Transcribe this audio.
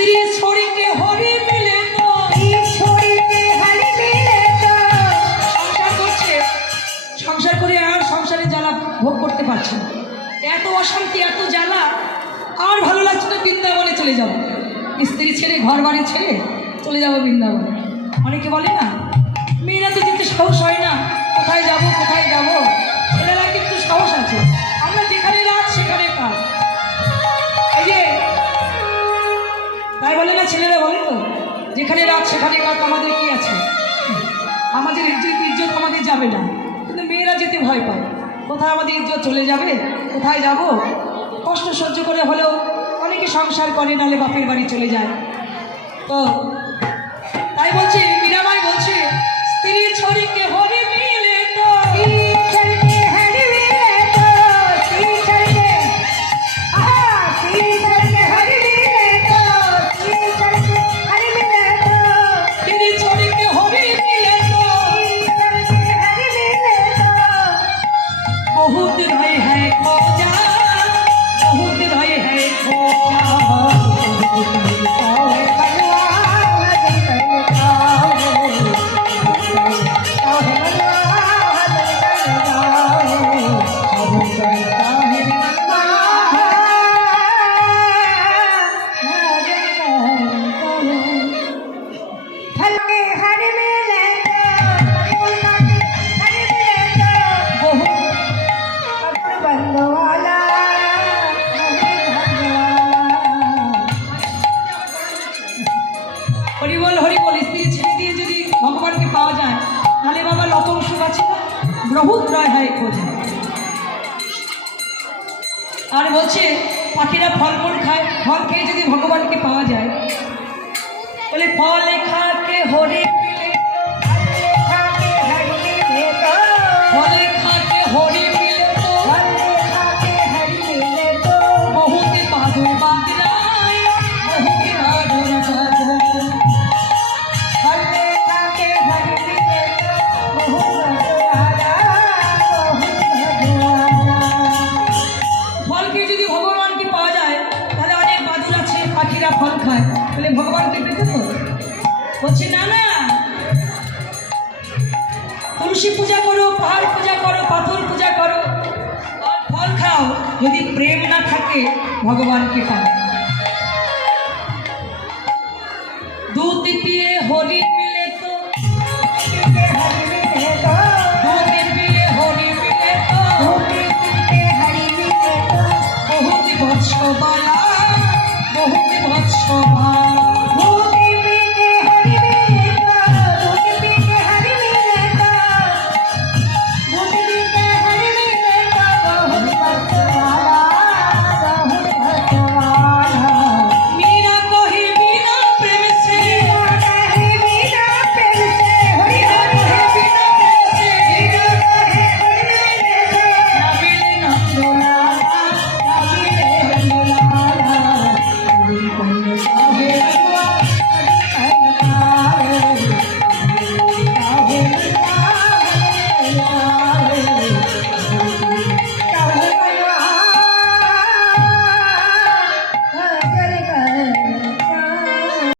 স্ত্রী ছড়িকে হরি মিলে সংসার করছে। সংসার করে আর সংসারে জ্বালা ভোগ করতে পারছে না। এত অশান্তি এত জ্বালা। আর ভালো লাগছে না বৃন্দাবনে চলে যাব স্ত্রী ছেড়ে ঘর বাড়ি ছেড়ে চলে যাব বৃন্দাবনে। অনেকে বলে না মেয়েরা তো যেতে সাহস হয় না। কোথায় যাব কোথায় যাব? ছেলেরা কিন্তু সাহস আছে। রাত সেখানে কাজ আমাদের কি আছে? আমাদের ইজ্জত ইজ্জত আমাদের যাবে না। কিন্তু মেয়েরা যেতে ভয় পায়। কোথায় আমাদের ইজ্জত চলে যাবে? কোথায় যাব? কষ্ট সহ্য করে হলেও অনেকে সংসার করে নালে বাপের বাড়ি চলে যায়। তো তাই বলছি, মীরাবাই বলছে স্ত্রী ছড়িকে হরি Thank. না বহুত রয় হয় খোঁজে আর বলছে, পাখিরা ফল ফল খায়, ফল খেয়ে যদি ভগবানকে পাওয়া যায়, বলে, ফল খাকে হরি খায় তাহলে ভগবানকে পেতে তো? বলছে, না না। তুলসী পূজা করো, পাহাড় পূজা করো, পাথর পূজা করো ফল খাও। যদি প্রেম না থাকে ভগবানকে পাবে দু পিয়ে হরি